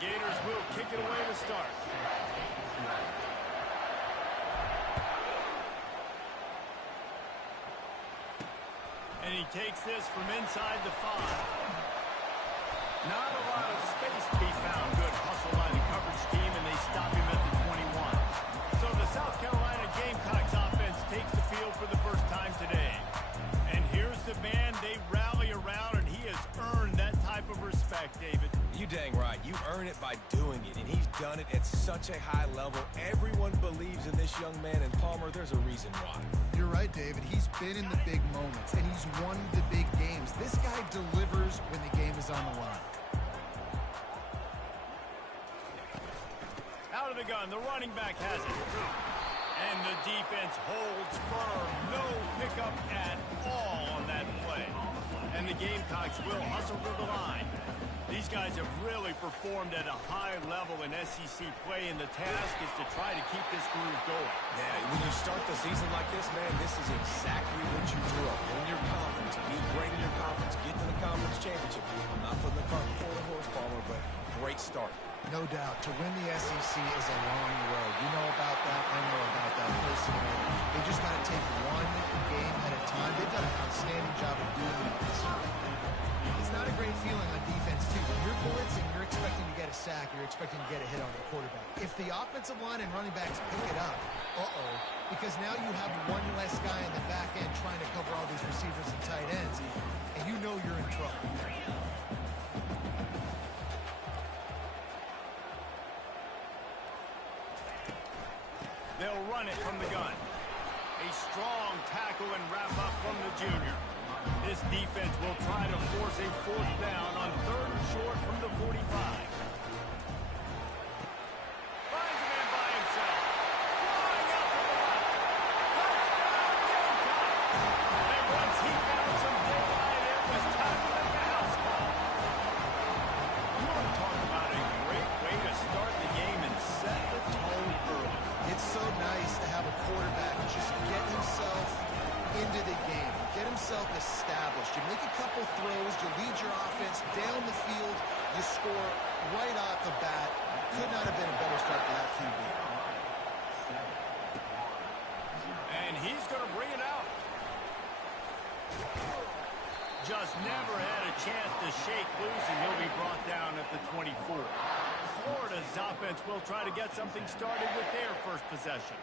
Gators will kick it away to start. And he takes this from inside the 5. Not a lot of space to be found. Good hustle by the coverage team, and they stop him at the 21. So the South Carolina Gamecocks offense takes the field for the first time today. And here's the man they rally around, and he has earned that type of respect, David. You dang right. You earn it by doing it, and he's done it at such a high level. Everyone believes in this young man, and Palmer, there's a reason why. You're right, David. He's been in the big moments, and he's won the big games. This guy delivers when the game is on the line. Out of the gun, the running back has it. And the defense holds firm. No pickup at all on that play. And the Gamecocks will hustle to the line. These guys have really performed at a high level in SEC play, and the task is to try to keep this groove going. Yeah, when you start the season like this, man, this is exactly what you drew up. Win your conference, be great in your conference, get to the conference championship. I'm not putting the cart before the horse, Palmer, but great start. No doubt. To win the SEC is a long road. You know about that. I know about that personally. They just got to take one game at a time. They've done an outstanding job of doing that this year. It's not a great feeling on defense, too. When you're blitzing, you're expecting to get a sack. You're expecting to get a hit on the quarterback. If the offensive line and running backs pick it up, because now you have one less guy in the back end trying to cover all these receivers and tight ends, and you know you're in trouble. They'll run it from the gun. A strong tackle and wrap up from the junior. This defense will try to force a 4th down on 3rd and short from the 45. Finds a man by himself. Flying out to the left. Touchdown, Gamecock. And once he found some daylight, it was time to make a house call. You want to talk about a great way to start the game and set the tone early. It's so nice to have a quarterback just get himself into the game, get himself established. You make a couple throws, you lead your offense down the field, you score right off the bat. Could not have been a better start for that QB. And he's going to bring it out. Just never had a chance to shake loose, and he'll be brought down at the 24. Florida's offense will try to get something started with their first possession.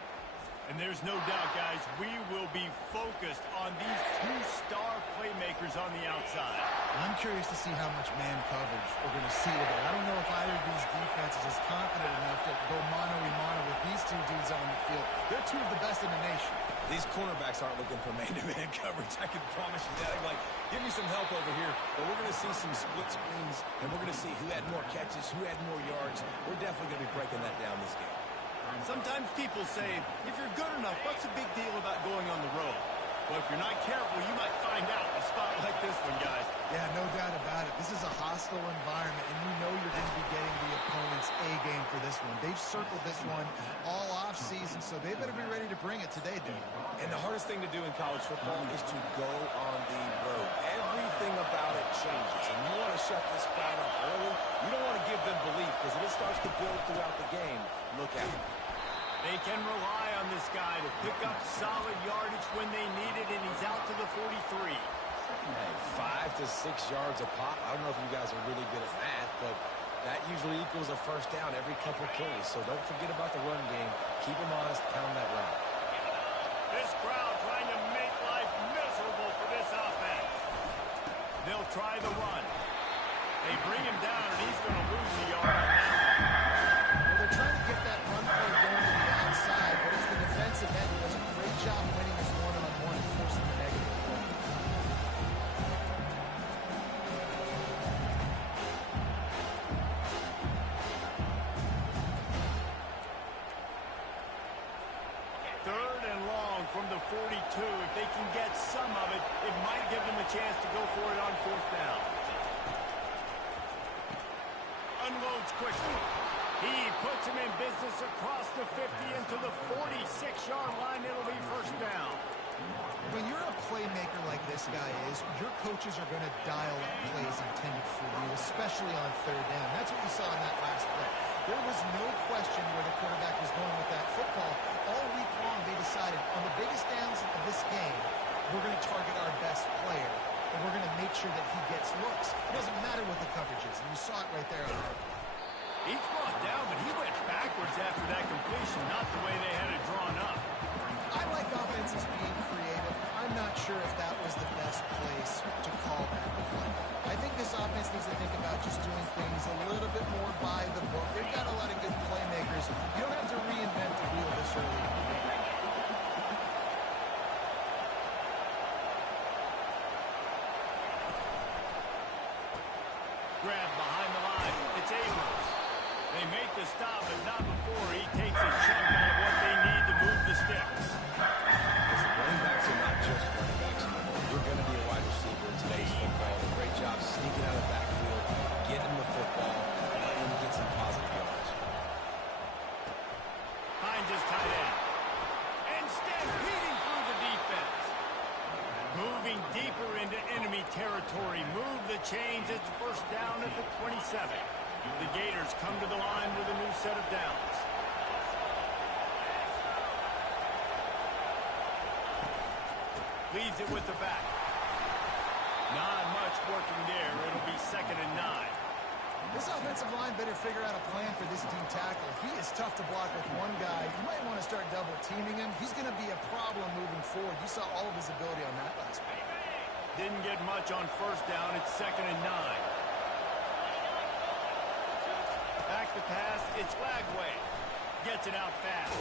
And there's no doubt, guys, we will be focused on these 2-star playmakers on the outside. I'm curious to see how much man coverage we're going to see today. I don't know if either of these defenses is confident enough to go mano-a-mano with these two dudes on the field. They're two of the best in the nation. These cornerbacks aren't looking for man-to-man coverage. I can promise you that. Like, give me some help over here. But we're going to see some split screens, and we're going to see who had more catches, who had more yards. We're definitely going to be breaking that down this game. Sometimes people say, if you're good enough, what's the big deal about going on the road? Well, if you're not careful, you might find out in a spot like this one, guys. Yeah, no doubt about it. This is a hostile environment, and you know you're going to be getting the opponent's A-game for this one. They've circled this one all off-season, so they better be ready to bring it today, dude. And the hardest thing to do in college football is to go on the road. Everything about it changes, and you want to shut this crowd up early. You don't want to give them belief, because if it starts to build throughout the game, look out. They can rely on this guy to pick up solid yardage when they need it, and he's out to the 43. Hey, 5 to 6 yards a pop. I don't know if you guys are really good at math, but that usually equals a first down every couple carries. So don't forget about the run game. Keep them honest, pound that run. This crowd trying to make life miserable for this offense. They'll try the run. They bring him down, and he's going to lose the yard on that. Well, they're trying to get that run play going to the outside, but it's the defensive end who does a great job winning this one-on-one and forcing the negative play. Third and long from the 42. If they can get some of it, it might give them a chance to go for it on 4th down. Unloads quickly. He puts him in business across the 50 into the 46-yard line. It'll be first down. When you're a playmaker like this guy is, your coaches are going to dial up plays intended for you, especially especially on third down. That's what you saw in that last play. There was no question where the quarterback was going with that football. All week long, they decided on the biggest downs of this game, we're going to target our best player, and we're going to make sure that he gets looks. It doesn't matter what the coverage is, and you saw it right there already. He's brought down, but he went backwards after that completion, not the way they had it drawn up. I like offenses being creative. I'm not sure if that was the best place to call that play. I think this offense needs to think about just doing things a little bit more by the book. They've got a lot of good playmakers. You don't have to reinvent the wheel this early in the game. Grab behind the line. It's Abrams. They make the stop, but not before he takes a chunk out of what they need to move the sticks. Listen, running backs are not just running backs anymore. You're going to be a wide receiver in today's football. A great job sneaking out of the backfield, getting the football, and letting him get some positive yards. Finds his tight end. And stampeding through the defense. Moving deeper into enemy territory. Move the chains. It's first down at the 27. The Gators come to the line with a new set of downs. Leaves it with the back. Not much working there. It'll be 2nd and 9. This offensive line better figure out a plan for this D tackle. He is tough to block with one guy. You might want to start double-teaming him. He's going to be a problem moving forward. You saw all of his ability on that last play. Didn't get much on first down. It's 2nd and 9. Back to pass. It's Lagway. Gets it out fast.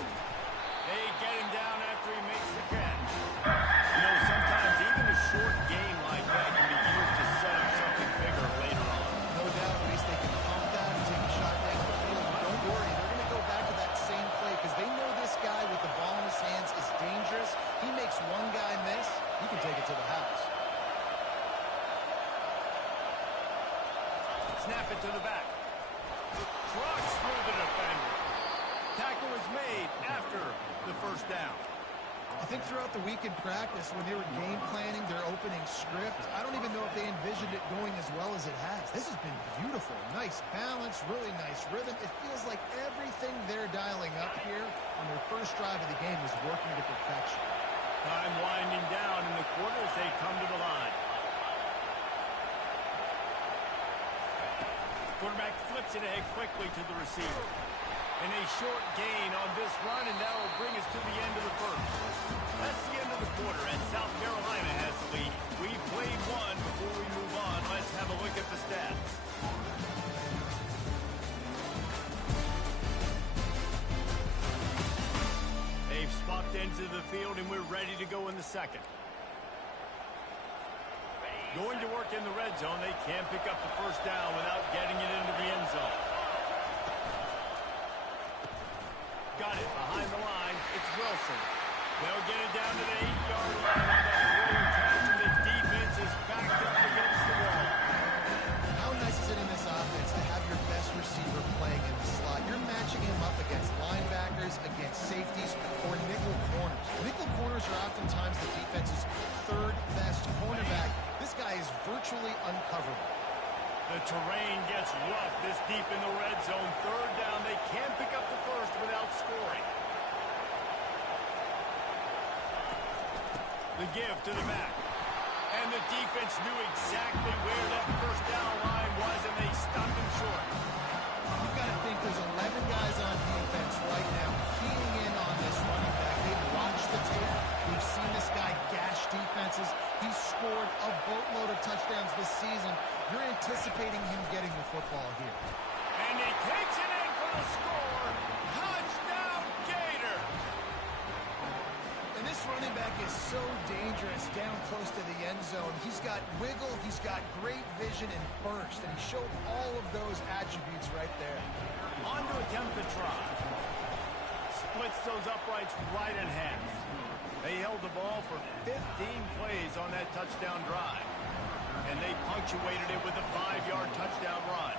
They get him down after he makes the catch. You know, sometimes even a short game like that can be used to set up something bigger later on. No doubt, at least they can pump that and take a shot down the field. But don't worry, they're going to go back to that same play because they know this guy with the ball in his hands is dangerous. He makes one guy miss, he can take it to the house. Snap it to the back. Trucks through the defender. Tackle is made after the first down. I think throughout the week in practice, when they were game planning their opening script, I don't even know if they envisioned it going as well as it has. This has been beautiful. Nice balance, really nice rhythm. It feels like everything they're dialing up here on their first drive of the game is working to perfection. Time winding down in the quarter as they come to the line. Quarterback flips it ahead quickly to the receiver. And a short gain on this run, and that will bring us to the end of the first. That's the end of the quarter, and South Carolina has the lead. We played one. Before we move on, let's have a look at the stats. They've swapped into the field, and we're ready to go in the second. Going to work in the red zone. They can't pick up the first down without getting it into the end zone. Got it behind the line. It's Wilson. They'll get it down to the 8-yard line on that brilliant catch, and the defense is backed up against the wall. How nice is it in this offense to have your best receiver playing in the slot? You're matching him up against linebackers, against safeties, or nickel corners. Nickel corners are oftentimes the defense's third best cornerback. This guy is virtually uncoverable. The terrain gets rough this deep in the red zone. Third down. They can't pick up the first without scoring. The give to the back. And the defense knew exactly where that first down line was, and they stopped him short. You've got to think there's 11 guys on defense right now keying in on this running back. They've watched the tape. We've seen this guy gash defenses. He's scored a boatload of touchdowns this season. You're anticipating him getting the football here. And he takes it in for the score. Touchdown, Gator! And this running back is so dangerous down close to the end zone. He's got wiggle, he's got great vision and burst, and he showed all of those attributes right there. On to attempt the try. Splits those uprights right in half. They held the ball for 15 plays on that touchdown drive. And they punctuated it with a 5-yard touchdown run.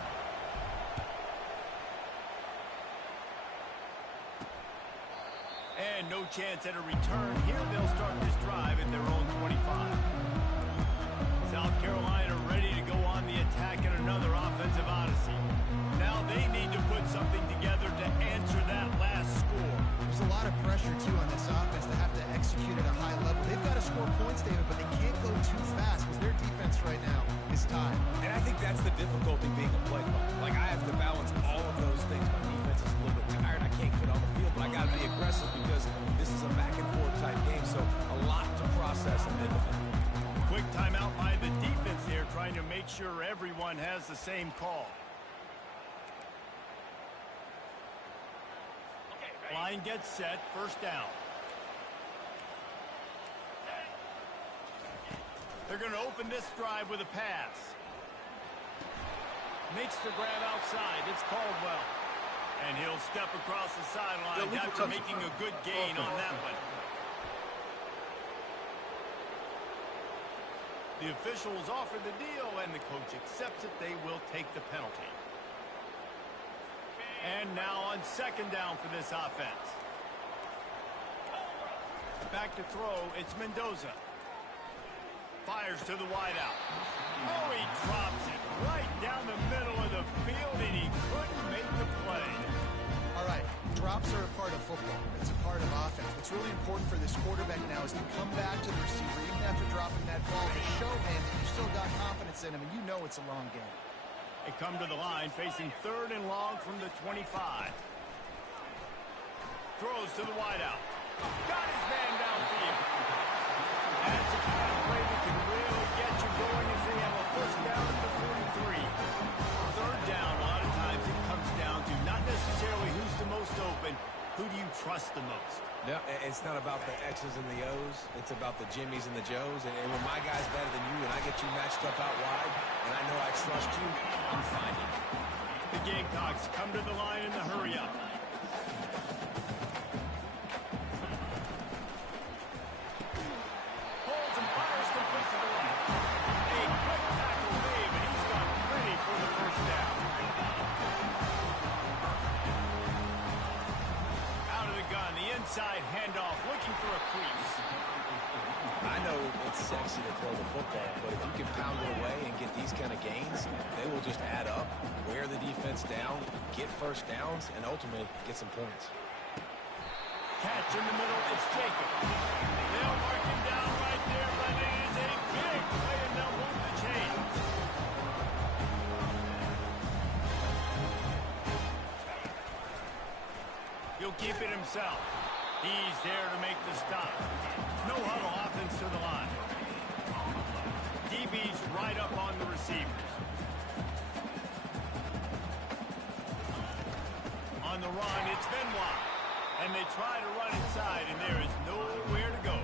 And no chance at a return. Here they'll start this drive at their own 25. South Carolina ready to go on the attack in another offensive offense right now is tied. And I think that's the difficulty being a play caller. Like, I have to balance all of those things. My defense is a little bit tired. I can't get on the field, but I got to be aggressive because this is a back-and-forth type game, so a lot to process and then defend. Quick timeout by the defense there, trying to make sure everyone has the same call. Line gets set, first down. They're going to open this drive with a pass. Makes the grab outside. It's Caldwell. And he'll step across the sideline after making a good gain on that one. The officials offer the deal, and the coach accepts it. They will take the penalty. And now on second down for this offense. Back to throw, it's Mendoza. Fires to the wideout. Oh, he drops it right down the middle of the field, and he couldn't make the play. All right, drops are a part of football. It's a part of offense. What's really important for this quarterback now is to come back to the receiver, even after dropping that ball, to show him that you still got confidence in him, and you know it's a long game. They come to the line, facing third and long from the 25. Throws to the wideout. Got his man downfield. That's a kind of play that can really get you going as they have a first down at the 43. Third down, a lot of times it comes down to not necessarily who's the most open, who do you trust the most? No, it's not about the X's and the O's. It's about the Jimmies and the Joes. And when my guy's better than you and I get you matched up out wide and I know I trust you, I'm finding. The Gamecocks come to the line in the hurry-up. Holds and fires complete to the left. A quick tackle made, and he's got pretty for the first down. Out of the gun, the inside handoff, looking for a crease. I know it's sexy to throw the football, but if you can pound it away and get these kind of gains, they will just add up, wear the defense down, get first downs, and ultimately get some points. Catch in the middle, it's Jacob. They'll mark him down right there, but it is a big play, and they'll move the chains. He'll keep it himself. He's there to make the stop. No huddle offense to the line. DB's right up on the receivers. On the run, it's Benoit. And they try to run inside, and there is nowhere to go.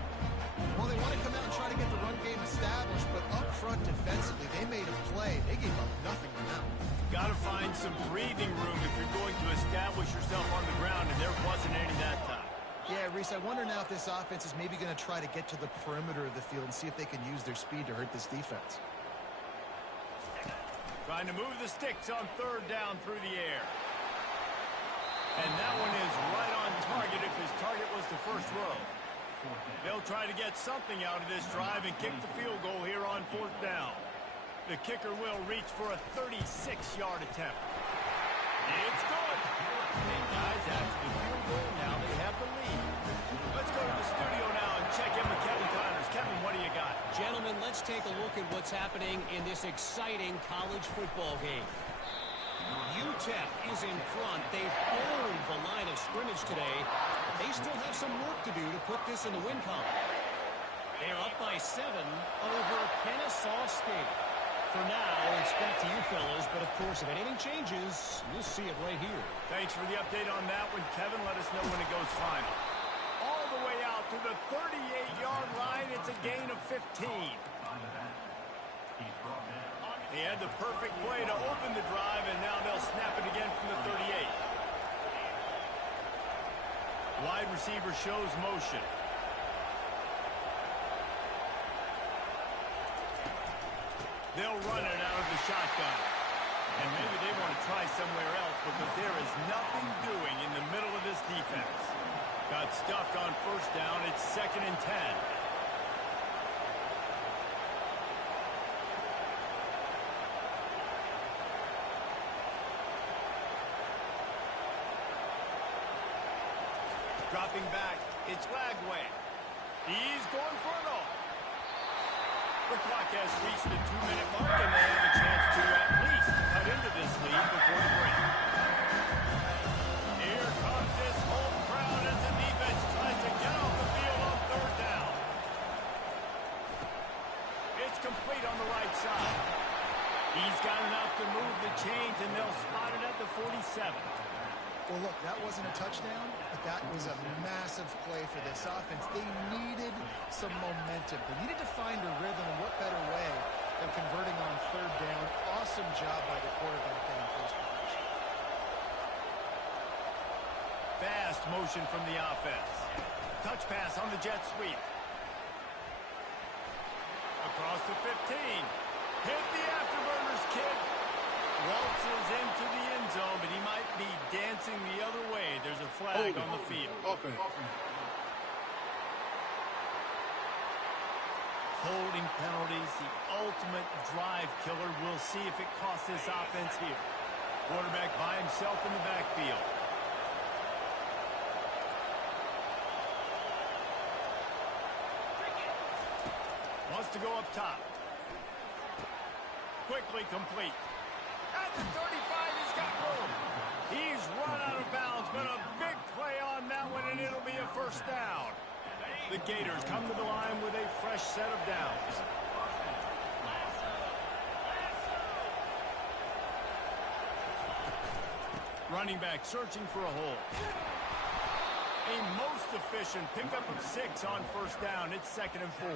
Well, they want to come out and try to get the run game established, but up front defensively, they made a play. They gave up nothing on that one. Got to find some breathing room if you're going to establish yourself on the ground, and there wasn't any that time. Yeah, Reese, I wonder now if this offense is maybe going to try to get to the perimeter of the field and see if they can use their speed to hurt this defense. Trying to move the sticks on third down through the air. And that one is right on target if his target was the first row. They'll try to get something out of this drive and kick the field goal here on fourth down. The kicker will reach for a 36-yard attempt. It's good. And guys, after the field goal, now they have the lead. Let's go to the studio now and check in with Kevin Connors. Kevin, what do you got? Gentlemen, let's take a look at what's happening in this exciting college football game. UTEP is in front. They've owned the line of scrimmage today. They still have some work to do to put this in the win column. They're up by 7 over Kennesaw State. For now, it's back to you fellows, but of course, if anything changes, you'll see it right here. Thanks for the update on that one, Kevin. Let us know when it goes final. All the way out to the 38-yard line. It's a gain of 15. He had the perfect play to open the drive, and now they'll snap it again from the 38. Wide receiver shows motion. They'll run it out of the shotgun. And maybe they want to try somewhere else because there is nothing doing in the middle of this defense. Got stuffed on first down. It's 2nd and 10. Dropping back, it's Lagway. He's going for it all. The clock has reached the 2-minute mark, and they have a chance to at least cut into this lead before the break. Here comes this home crowd as the defense tries to get off the field on third down. It's complete on the right side. He's got enough to move the chains, and they'll spot it at the 47. Well, look, that wasn't a touchdown, but that was a massive play for this offense. They needed some momentum. They needed to find a rhythm, and what better way than converting on third down. Awesome job by the quarterback getting first position. Fast motion from the offense. Touch pass on the jet sweep. Across the 15. Hit the afterburners, kid. Waltzes into the end zone, but he might be dancing the other way. There's a flag on the field. Holding penalties, the ultimate drive killer. We'll see if it costs this offense here. Quarterback by himself in the backfield. Wants to go up top. Quickly complete. At the 35, he's got room. He's run out of bounds, but a big play on that one, and it'll be a first down. The Gators come to the line with a fresh set of downs. Running back searching for a hole. A most efficient pickup of 6 on first down. It's 2nd and 4.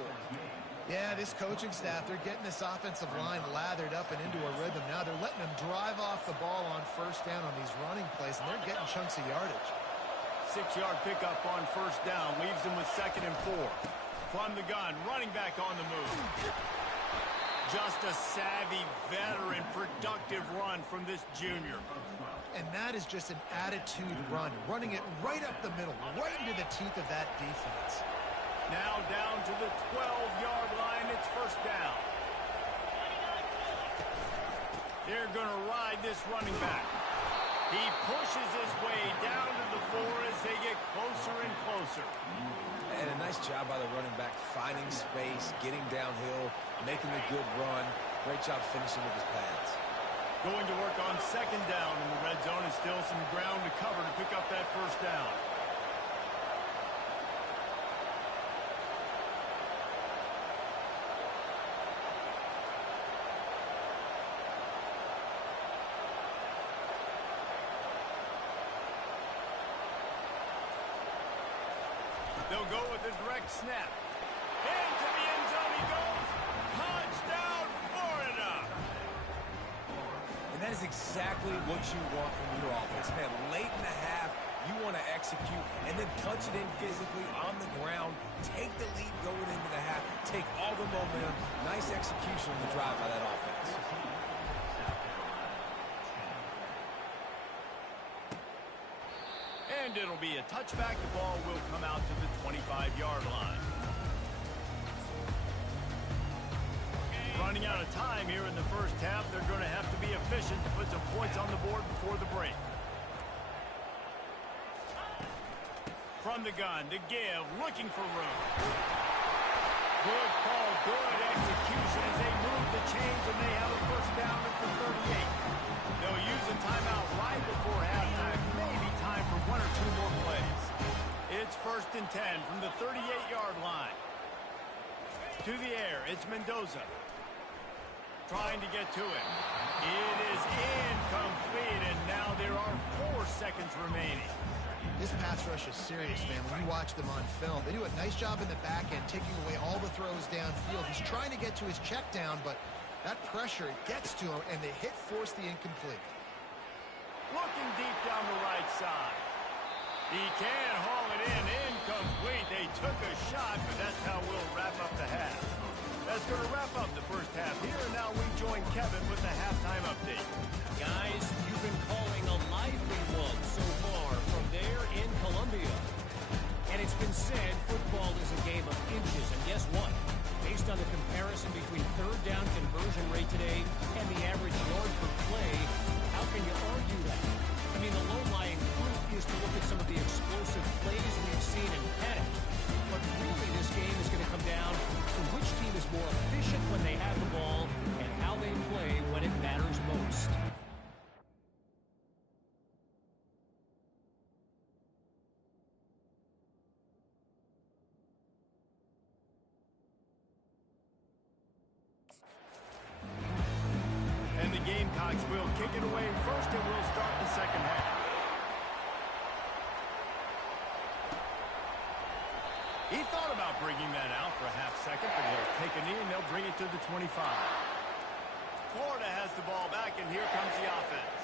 Yeah, this coaching staff, they're getting this offensive line lathered up and into a rhythm. Now they're letting them drive off the ball on first down on these running plays, and they're getting chunks of yardage. 6-yard pickup on first down leaves them with 2nd and 4. From the gun, running back on the move. Just a savvy, veteran, productive run from this junior. And that is just an attitude run, running it right up the middle, right into the teeth of that defense. Now down to the 12-yard line. It's first down. They're going to ride this running back. He pushes his way down to the 4 as they get closer and closer. And a nice job by the running back, finding space, getting downhill, making a good run. Great job finishing with his pads. Going to work on 2nd down in the red zone, and still some ground to cover to pick up that first down. They'll go with a direct snap. Into the end zone he goes. Touchdown, Florida! And that is exactly what you want from your offense, man. Late in the half, you want to execute and then punch it in physically on the ground. Take the lead going into the half. Take all the momentum. Nice execution on the drive by that offense. And it'll be a touchback. The ball will come out to the 25-yard line. Running out of time here in the first half. They're going to have to be efficient to put some points on the board before the break. From the gun to give, looking for room. Good call, good execution as they move the chains, and they have a first down at the 38. They'll use a timeout right before halftime. Maybe time for 1 or 2 more plays. It's 1st and 10 from the 38-yard line. To the air, it's Mendoza. Trying to get to it. It is incomplete, and now there are 4 seconds remaining. This pass rush is serious, man. When you watch them on film, they do a nice job in the back end, taking away all the throws downfield. He's trying to get to his check down, but that pressure gets to him, and the hit forced the incomplete. Looking deep down the right side. He can haul it in. Incomplete. They took a shot, but that's how we'll wrap up the half. That's going to wrap up the first half here, and now we join Kevin with the halftime update. Guys, you've been calling a lively one so far from there in Columbia. And it's been said football is a game of inches, and guess what? Based on the comparison between third down conversion rate today and the average yard per play, how can you argue that? I mean, the low-lying fruit is to look at some of the explosive plays we've seen in panic. But really, this game is going to come down to which team is more efficient And the Gamecocks will kick it away first, and we'll start the second half. He thought about bringing that out for a half second, but he'll take a knee, and they'll bring it to the 25. Florida has the ball back, and here comes the offense.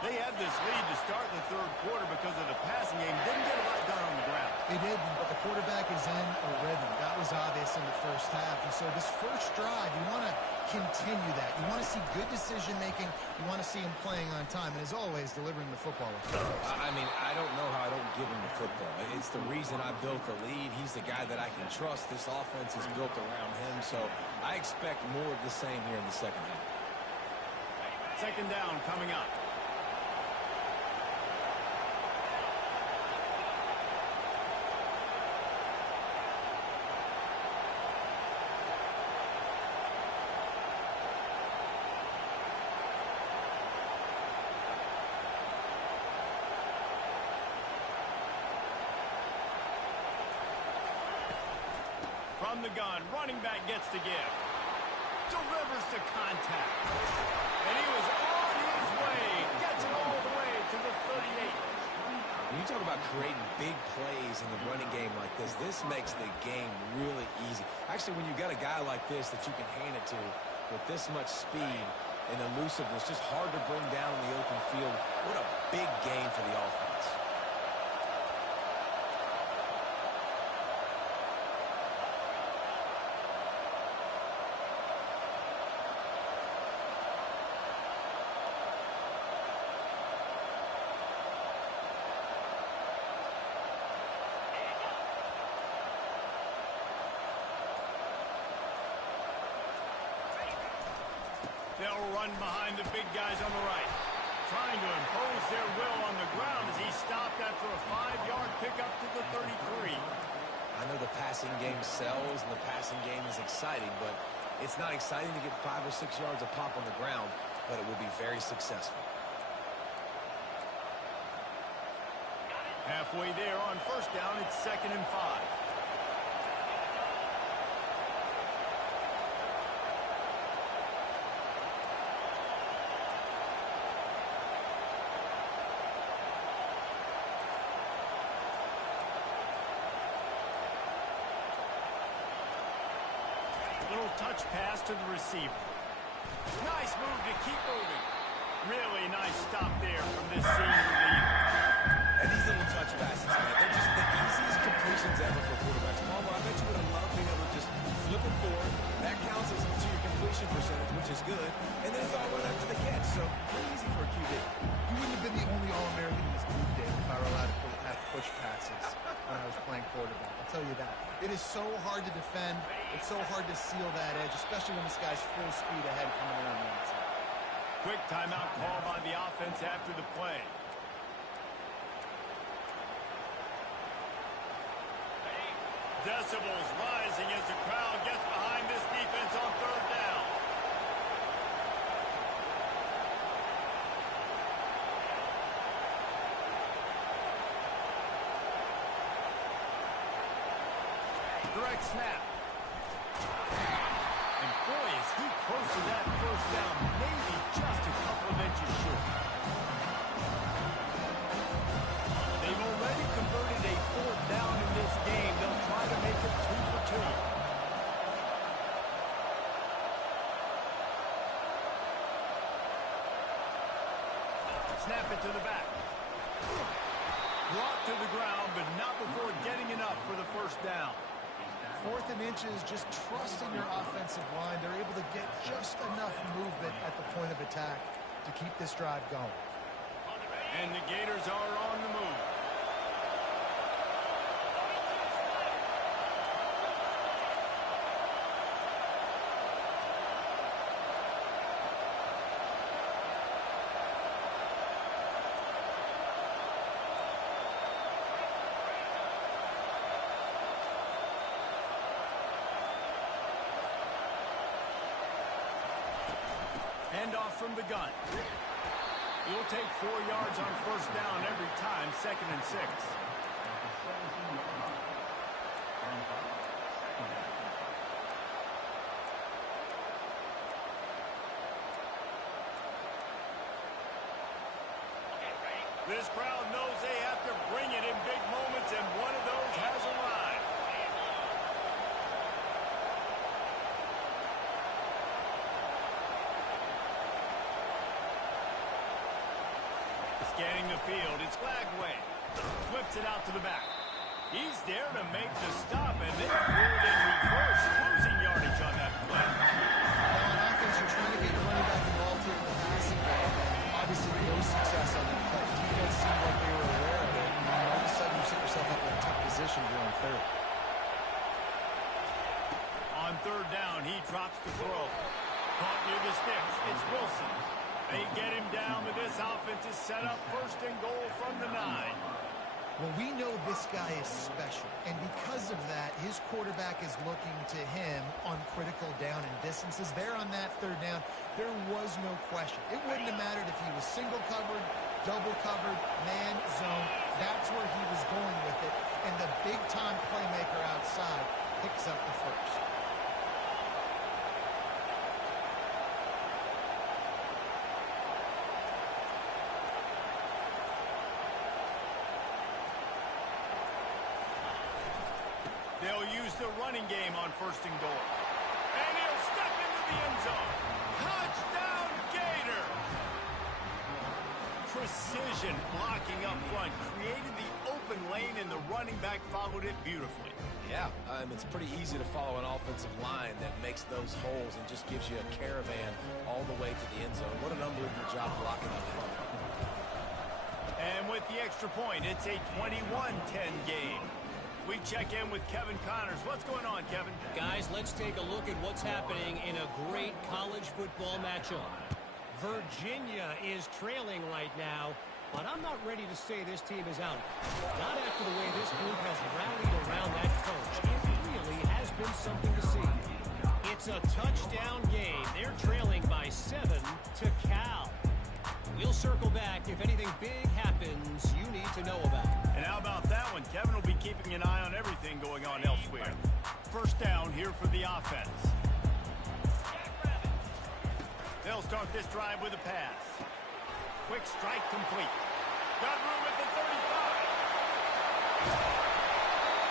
They had this lead to start the third quarter because of the passing game. Didn't get a lot done on the ground. They didn't, but the quarterback is in a rhythm. That was obvious in the first half. And so this first drive, you want to continue that. You want to see good decision-making. You want to see him playing on time. And as always, delivering the football. I mean, I don't know how I don't give him the football. It's the reason I built the lead. He's the guy that I can trust. This offense is built around him. So I expect more of the same here in the second half. Second down coming up. From the gun, running back gets to give. Delivers to contact. And he was on his way. Gets it all the way to the 38. When you talk about creating big plays in the running game like this makes the game really easy. Actually, when you got a guy like this that you can hand it to with this much speed and elusiveness, just hard to bring down in the open field. What a big game for the offense. They'll run behind the big guys on the right, trying to impose their will on the ground as he stopped after a 5-yard pickup to the 33. I know the passing game sells and the passing game is exciting, but it's not exciting to get 5 or 6 yards of pop on the ground, but it will be very successful. Halfway there on first down, it's 2nd and 5. Little touch pass to the receiver. Nice move to keep moving. Really nice stop there from this senior leader. And these little touch passes, man, they're just the easiest completions ever for quarterbacks. Palmer, I bet you would have loved being able to just flip it forward. That counts as to your completion percentage, which is good. And then it's all right after the catch, so pretty easy for a QB. You wouldn't have been the only All-American in this league, Dave, if I were allowed to have push passes when I was playing quarterback. I'll tell you that. It is so hard to defend. It's so hard to seal that edge, especially when this guy's full speed ahead coming around the outside. Quick timeout call by the offense after the play. Decibels rising as the crowd gets behind this defense on third down. Direct snap. And boy, is he close to that first down, maybe just a couple of inches short. They've already converted a 4th down in this game. They'll try to make it 2 for 2. Snap it to the back. Brought to the ground, but not before getting enough for the first down. 4th and inches, just trusting your offensive line. They're able to get just enough movement at the point of attack to keep this drive going. And the Gators are on the move. Handoff from the gun. He'll take 4 yards on first down every time, 2nd and 6. This crowd knows they have to bring it in big moments, and one of those has arrived. Scanning the field, it's Flagway. Flips it out to the back. He's there to make the stop, and they threw it in reverse, losing yardage on that play. Now on offense, you're trying to get your running back involved here in the passing game. Obviously, no success on that play. Defense seemed like they were aware of it, and all of a sudden you set yourself up in a tough position here on third. On third down, he drops the throw. Caught near the sticks. It's Wilson. They get him down, but this offense is set up first and goal from the 9. Well, we know this guy is special, and because of that, his quarterback is looking to him on critical down and distances. There on that third down, there was no question. It wouldn't have mattered if he was single covered, double covered, man, zone. That's where he was going with it, and the big-time playmaker outside picks up the first. They'll use the running game on first and goal. And he'll step into the end zone. Touchdown, Gator! Precision blocking up front created the open lane, and the running back followed it beautifully. Yeah, it's pretty easy to follow an offensive line that makes those holes and just gives you a caravan all the way to the end zone. What an unbelievable job blocking up front. And with the extra point, it's a 21-10 game. We check in with Kevin Connors. What's going on, Kevin? Guys, let's take a look at what's happening in a great college football matchup. Virginia is trailing right now, but I'm not ready to say this team is out. Not after the way this group has rallied around that coach. It really has been something to see. It's a touchdown game. They're trailing by 7 to Cal. We'll circle back if anything big happens you need to know about. And how about that one? Kevin will be keeping an eye on everything going on elsewhere. First down here for the offense. They'll start this drive with a pass. Quick strike complete. Got room at the 35.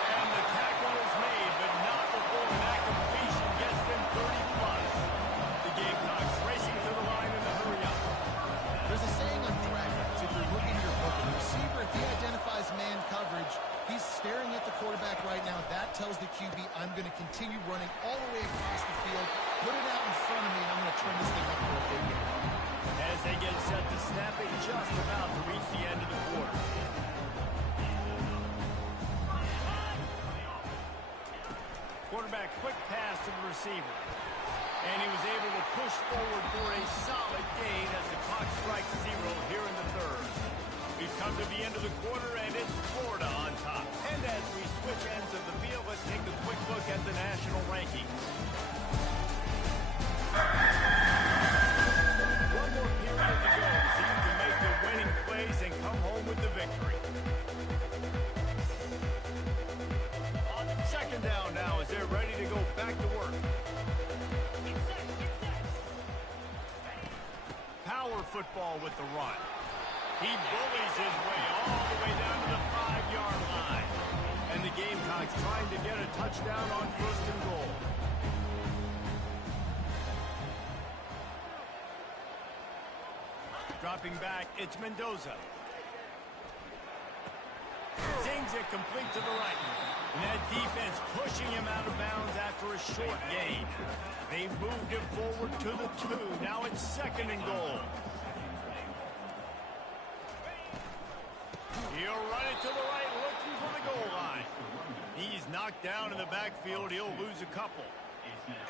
And the tackle is made, but not before that completion gets them 30+. The Gamecocks racing to the line in the hurry up. There's a saying on track routes, if you're looking at your book, a receiver, if he identifies man coverage, he's staring at the quarterback right now. That tells the QB, I'm going to continue running all the way across the field, put it out in front of me, and I'm going to turn this thing up for a big game. As they get set to snap it, just about to reach the end of the quarter. Quarterback quick pass to the receiver. And he was able to push forward for a solid gain as the clock strikes 0 here in the third. We've come to the end of the quarter, and it's Florida on top. And as we switch ends of the field, let's take a quick look at the national rankings. One more period to go. So you can make the winning plays and come home with the victory. Second down now as they're ready to go back to work. Power football with the run. He bullies his way all the way down to the 5-yard line. And the Gamecocks trying to get a touchdown on first and goal. Dropping back, it's Mendoza. Zings it complete to the right. And that defense pushing him out of bounds after a short gain. They've moved him forward to the 2. Now it's second and goal. He'll run it to the right, looking for the goal line. He's knocked down in the backfield. He'll lose a couple.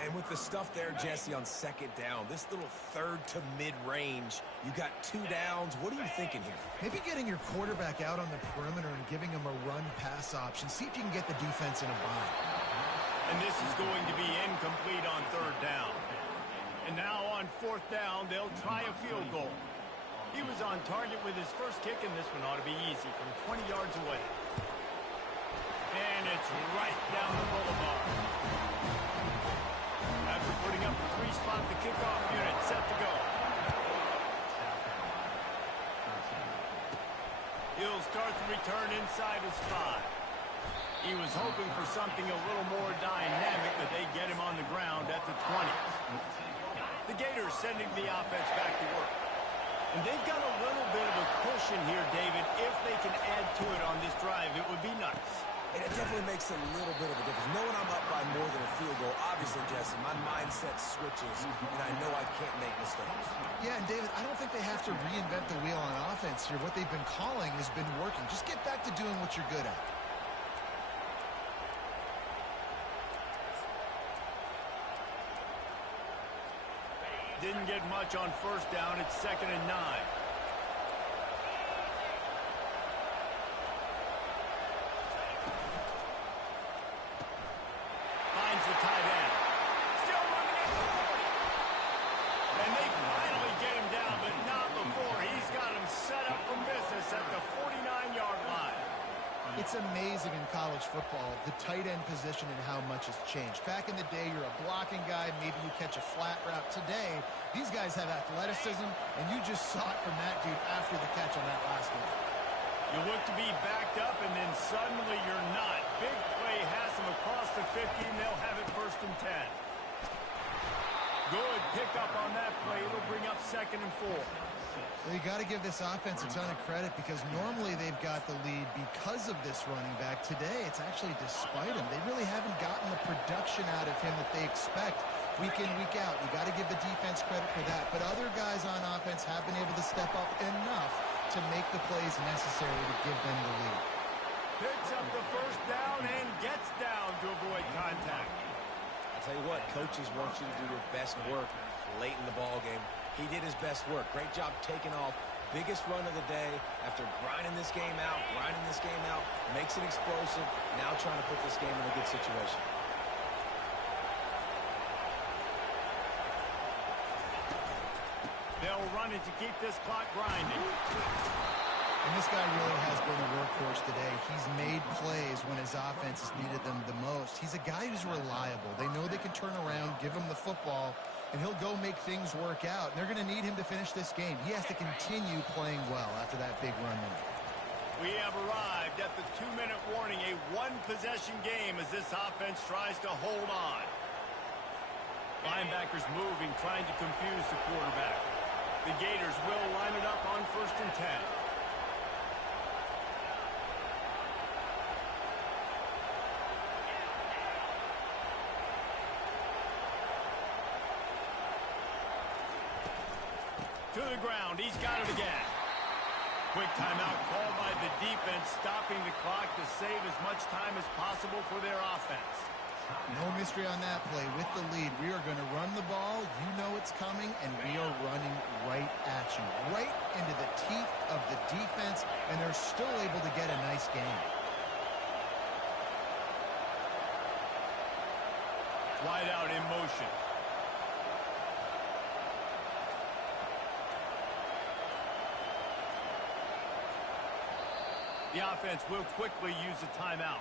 And with the stuff there, Jesse, on second down, this little third to mid-range, you got 2 downs. What are you thinking here? Maybe getting your quarterback out on the perimeter and giving him a run-pass option. See if you can get the defense in a bind. And this is going to be incomplete on third down. And now on fourth down, they'll try a field goal. He was on target with his first kick, and this one ought to be easy from 20 yards away. And it's right down the boulevard. After putting up a 3-spot, the kickoff unit set to go. He'll start the return inside his 5. He was hoping for something a little more dynamic, but they get him on the ground at the 20. The Gators sending the offense back to work. And they've got a little bit of a cushion here, David. If they can add to it on this drive, it would be nice. And it definitely makes a little bit of a difference. Knowing I'm up by more than a field goal, obviously, Jesse, my mindset switches, and I know I can't make mistakes. Yeah, and David, I don't think they have to reinvent the wheel on offense here. What they've been calling has been working. Just get back to doing what you're good at. Didn't get much on first down. It's 2nd and 9. Finds the tight end. Still running at the 40. And they finally get him down, but not before. He's got him set up for business at the 49-yard line. It's amazing in college football, the tight end position and how much has changed. Back in the day, you're a blocking guy, maybe you catch a flat route. Today, these guys have athleticism, and you just saw it from that dude after the catch on that last one. You look to be backed up, and then suddenly you're not. Big play has him across the 50, and they'll have it 1st and 10. Good pickup on that play. It'll bring up 2nd and 4. Well, you got to give this offense a ton of credit because normally they've got the lead because of this running back. Today, it's actually despite him. They really haven't gotten the production out of him that they expect week in, week out. You got to give the defense credit for that. But other guys on offense have been able to step up enough to make the plays necessary to give them the lead. Picks up the 1st down and gets down to avoid contact. I'll tell you what, coaches want you to do your best work late in the ball game. He did his best work. Great job taking off. Biggest run of the day after grinding this game out, makes it explosive, now trying to put this game in a good situation. They'll run it to keep this clock grinding. And this guy really has been a workhorse today. He's made plays when his offense has needed them the most. He's a guy who's reliable. They know they can turn around, give him the football, and he'll go make things work out. They're going to need him to finish this game. He has to continue playing well after that big run there. We have arrived at the 2-minute warning, a one-possession game as this offense tries to hold on. Linebackers moving, trying to confuse the quarterback. The Gators will line it up on 1st and 10. To the ground. He's got it again. Quick timeout called by the defense, stopping the clock to save as much time as possible for their offense. No mystery on that play. With the lead, we are going to run the ball. You know it's coming, and we are running right at you. Right into the teeth of the defense, and they're still able to get a nice game. Wide out in motion. The offense will quickly use a timeout.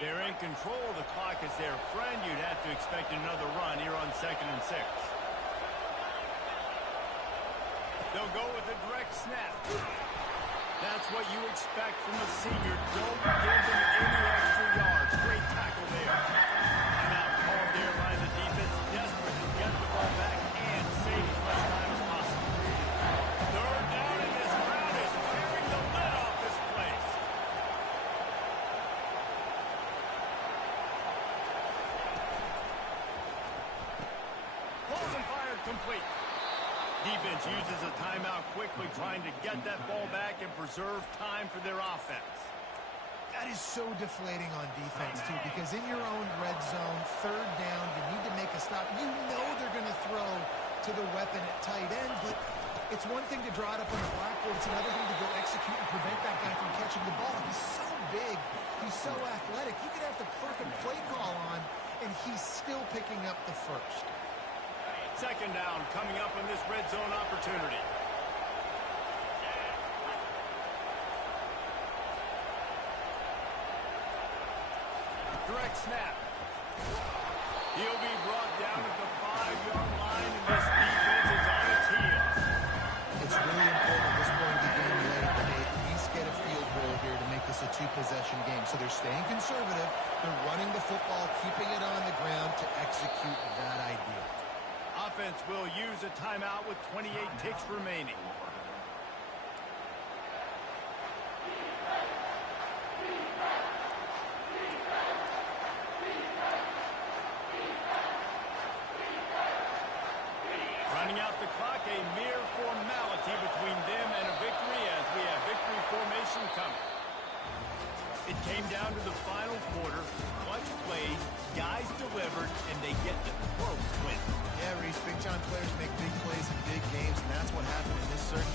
They're in control of the clock as their friend. You'd have to expect another run here on 2nd and 6. They'll go with a direct snap. That's what you expect from a senior. Don't give them any extra yards. Great tackle there. And out called there by the defense. Desperate to get the ball back and save as much time as possible. 3rd down, and this crowd is tearing the lid off this place. Balls and fired complete. Defense uses a timeout quickly, trying to get that ball back and preserve time for their offense. That is so deflating on defense, too, because in your own red zone, 3rd down, you need to make a stop. You know they're going to throw to the weapon at tight end, but it's one thing to draw it up on the blackboard. It's another thing to go execute and prevent that guy from catching the ball. He's so big. He's so athletic. You could have the perfect play call on, and he's still picking up the first. 2nd down coming up in this red zone opportunity. Direct snap. He'll be brought down at the 5. 5-yard line, and this defense is on its heels. It's really important at this point of the game late that they at least get a field goal here to make this a two-possession game. So they're staying conservative. They're running the football, keeping it on the ground to execute that idea. Offense will use a timeout with 28 ticks remaining. Running out the clock, a mere formality between them and a victory as we have victory formation coming. It came down to the final quarter. Clutch plays, guys delivered, and they get the close win. Yeah, Reese, big-time players make big plays in big games, and that's what happened in this circumstance.